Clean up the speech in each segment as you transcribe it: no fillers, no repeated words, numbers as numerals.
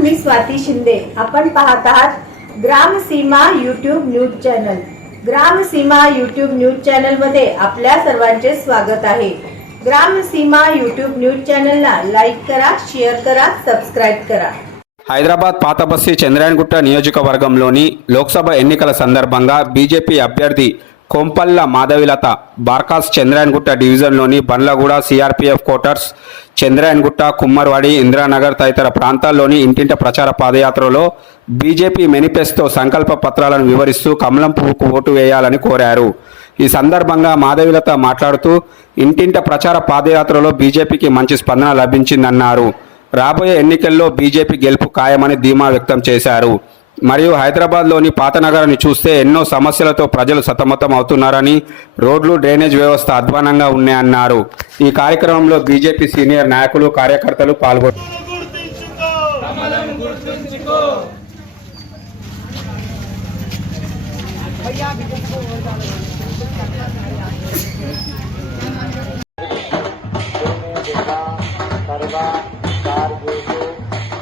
मी स्वाती शिंदे। आपण पाहत आहात Gramseema YouTube news channel. Gramseema YouTube news channel मध्ये आपल्या सर्वांचे स्वागत आहे। ग्रामसीमा यूट्यूब न्यूज चॅनलला लाईक करा, शेअर करा, सबस्क्రైబ్ करा। హైదరాబాద్ పాతబస్తీ చంద్రాయణగుట్ట నియోజకవర్గంలోని లోక్సభ ఎన్నికల సందర్భంగా బీజేపీ అభ్యర్థి కొంపల్ల మాధవిలత బార్కాస్ చంద్రాయణగుట్ట డివిజన్లోని బండ్లగూడ సిఆర్పీఎఫ్ క్వార్టర్స్, చంద్రాయణగుట్ట, కుమ్మర్వాడి, ఇందిరానగర్ తదితర ప్రాంతాల్లోని ఇంటింట ప్రచార పాదయాత్రలో బీజేపీ మేనిఫెస్టో సంకల్ప పత్రాలను వివరిస్తూ కమలం పువ్వుకు ఓటు వేయాలని కోరారు। ఈ సందర్భంగా మాధవిలత మాట్లాడుతూ ఇంటింట ప్రచార పాదయాత్రలో బీజేపీకి మంచి స్పందన లభించిందన్నారు। రాబోయే ఎన్నికల్లో బీజేపీ గెలుపు ఖాయమని ధీమా వ్యక్తం చేశారు। మరియు హైదరాబాద్లోని పాత నగరాన్ని చూస్తే ఎన్నో సమస్యలతో ప్రజలు సతమతం అవుతున్నారని, రోడ్లు, డ్రైనేజ్ వ్యవస్థ అధ్వానంగా ఉన్నాయన్నారు। ఈ కార్యక్రమంలో బీజేపీ సీనియర్ నాయకులు, కార్యకర్తలు పాల్గొన్నారు।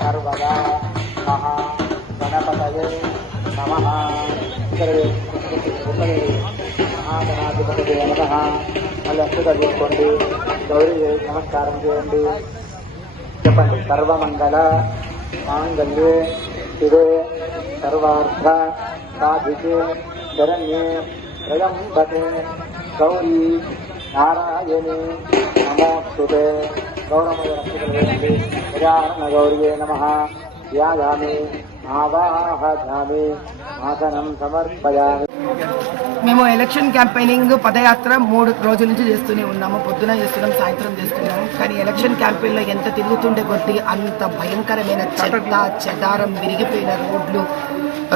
सर्वदा महागणपतये नमः। महागणाधिपतये नमः। మళ్ళీ అక్షత తీసుకోండి, గౌరీ నమస్కారం చేయండి, చెప్పండి। సర్వమంగళ మాంగళ్యే శివే సర్వార్థ సాధికే శరణ్యే త్రయంబకే గౌరీ నారాయణి నమోస్తుతే। గౌరవమయ రక్షకులే గజానన గౌరియే నమః। ధ్యాయామి ఆవాహయామి ఆసనం సమర్పయామి। మేము ఎలక్షన్ క్యాంపెయినింగ్ పదయాత్ర 3 రోజుల నుంచి చేస్తూనే ఉన్నాము। పొద్దున చేస్తున్నాం, సాయంత్రం చేస్తున్నాము। కానీ ఎలక్షన్ క్యాంపెయిన్లో ఎంత తిరుగుతుండే కొద్దీ అంత భయంకరమైన చెత్త చెదారం, విరిగిపోయిన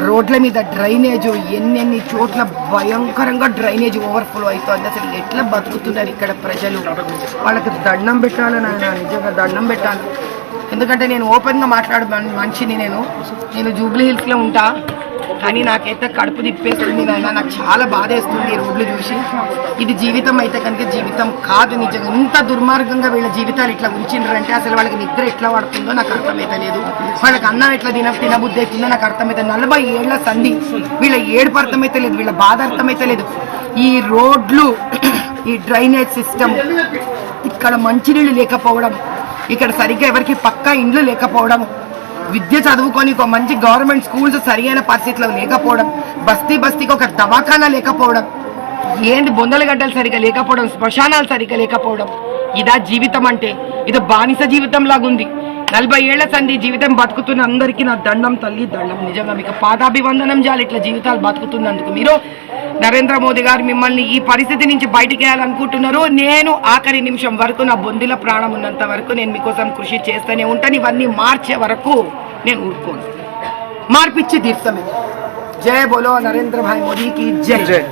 రోడ్ల మీద డ్రైనేజ్, ఎన్నెన్ని చోట్ల భయంకరంగా డ్రైనేజ్ ఓవర్ఫ్లో అవుతుంది। అసలు ఎట్లా బతుకుతున్నారు ఇక్కడ ప్రజలు? వాళ్ళకి దండం పెట్టాలని ఆయన నిజంగా దండం పెట్టాలి। ఎందుకంటే నేను ఓపెన్గా మాట్లాడే మనిషిని, నేను జూబ్లీ హిల్స్లో ఉంటా, కానీ నాకైతే కడుపు తిప్పేస్తుంది నాయన। నాకు చాలా బాధేస్తుంది ఈ రోడ్లు చూసి। ఇది జీవితం అయితే కనుక జీవితం కాదు నిజంగా। ఇంత దుర్మార్గంగా వీళ్ళ జీవితాలు ఇట్లా ఉంచిండ్రంటే అసలు వాళ్ళకి నిద్ర ఎట్లా పడుతుందో నాకు అర్థమైతే లేదు, వాళ్ళకి అన్నం ఎట్లా తినబుద్ధి అవుతుందో నాకు అర్థమైతే। 40 ఏళ్ల సంధి, వీళ్ళ ఏడుపు అర్థమైతే లేదు, వీళ్ళ బాధ అర్థమైతే లేదు। ఈ రోడ్లు, ఈ డ్రైనేజ్ సిస్టమ్, ఇక్కడ మంచినీళ్ళు లేకపోవడం, ఇక్కడ సరిగ్గా ఎవరికి పక్కా ఇండ్లు లేకపోవడం, విద్య చదువుకొని ఒక మంచి గవర్నమెంట్ స్కూల్స్ సరైన పరిస్థితిలో లేకపోవడం, బస్తీకి ఒక దవాఖానా లేకపోవడం, ఏంటి బొందల గడ్డలు సరిగ్గా లేకపోవడం, శ్మశానాలు సరిగ్గా లేకపోవడం, ఇదా జీవితం అంటే? ఇది బానిస జీవితం లాగుంది। 40 ఏళ్ల సంధి జీవితం బతుకుతున్న అందరికీ నా దండం తల్లి, దండం। నిజంగా మీకు పాదాభివందనం చేయాలి ఇట్లా జీవితాలు బతుకుతున్నందుకు। మీరు నరేంద్ర మోదీ గారు మిమ్మల్ని ఈ పరిస్థితి నుంచి బయటికి వేయాలనుకుంటున్నారు। నేను ఆఖరి నిమిషం వరకు, నా బొందిల ప్రాణం ఉన్నంత వరకు నేను మీకోసం కృషి చేస్తూనే ఉంటాను। ఇవన్నీ మార్చే వరకు నేను ఊరుకోను, మార్పిచ్చి తీర్చమే। జై బోలో నరేంద్ర భాయ్ మోదీ కి జై।